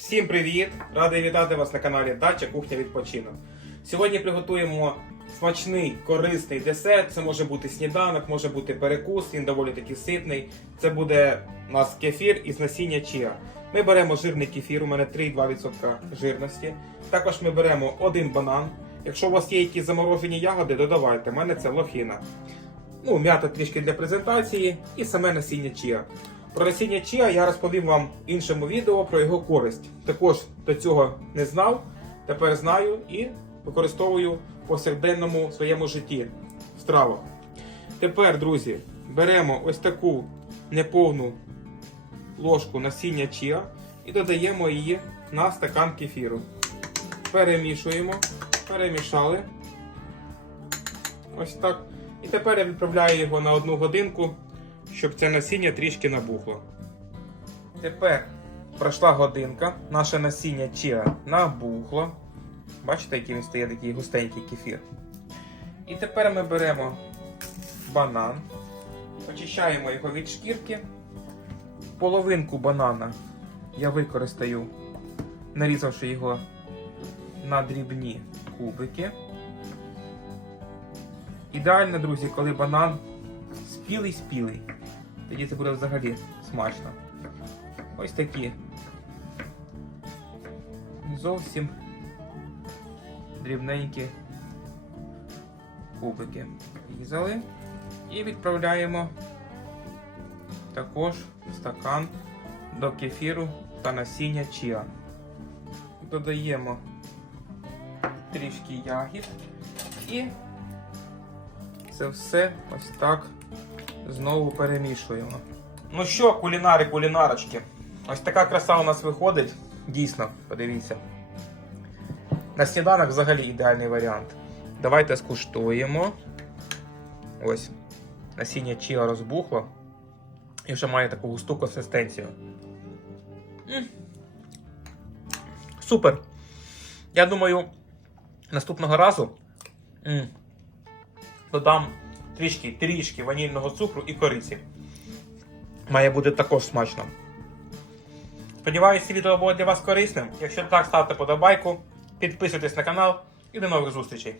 Всім привіт! Радий вітати вас на каналі Дача Кухня Відпочинок. Сьогодні приготуємо смачний корисний десерт. Це може бути сніданок, може бути перекус, він доволі таки ситний. Це буде у нас кефір із насіння чіа. Ми беремо жирний кефір, у мене 3,2% жирності. Також ми беремо один банан. Якщо у вас є якісь заморожені ягоди, додавайте. У мене це лохина. Ну, м'ята трішки для презентації і саме насіння чіа. Про насіння чіа я розповім вам в іншому відео про його користь. Також до цього не знав, тепер знаю і використовую в повсякденному своєму житті в стравах. Тепер, друзі, беремо ось таку неповну ложку насіння чіа і додаємо її на стакан кефіру. Перемішуємо, перемішали. Ось так. І тепер я відправляю його на одну годинку, щоб це насіння трішки набухло. Тепер пройшла годинка, наше насіння чіа набухло. Бачите, який він стає такий густенький кефір. І тепер ми беремо банан, очищаємо його від шкірки. Половинку банана я використаю, нарізавши його на дрібні кубики. Ідеально, друзі, коли банан спілий-спілий. Тоді це буде взагалі смачно. Ось такі. Зовсім дрібненькі кубики. Різали. І відправляємо також в стакан до кефіру та насіння чіа. Додаємо трішки ягід і це все ось так знову перемішуємо. Ну що, кулінари, кулінарочки, ось така краса у нас виходить. Дійсно, подивіться. На сніданок взагалі ідеальний варіант. Давайте скуштуємо. Ось. Насіння чіа розбухло. І вже має таку густу консистенцію. Супер! Я думаю, наступного разу додам трішки, трішки ванільного цукру і кориці. Має бути також смачно. Сподіваюся, відео було для вас корисним. Якщо так, ставте подобайку, підписуйтесь на канал і до нових зустрічей.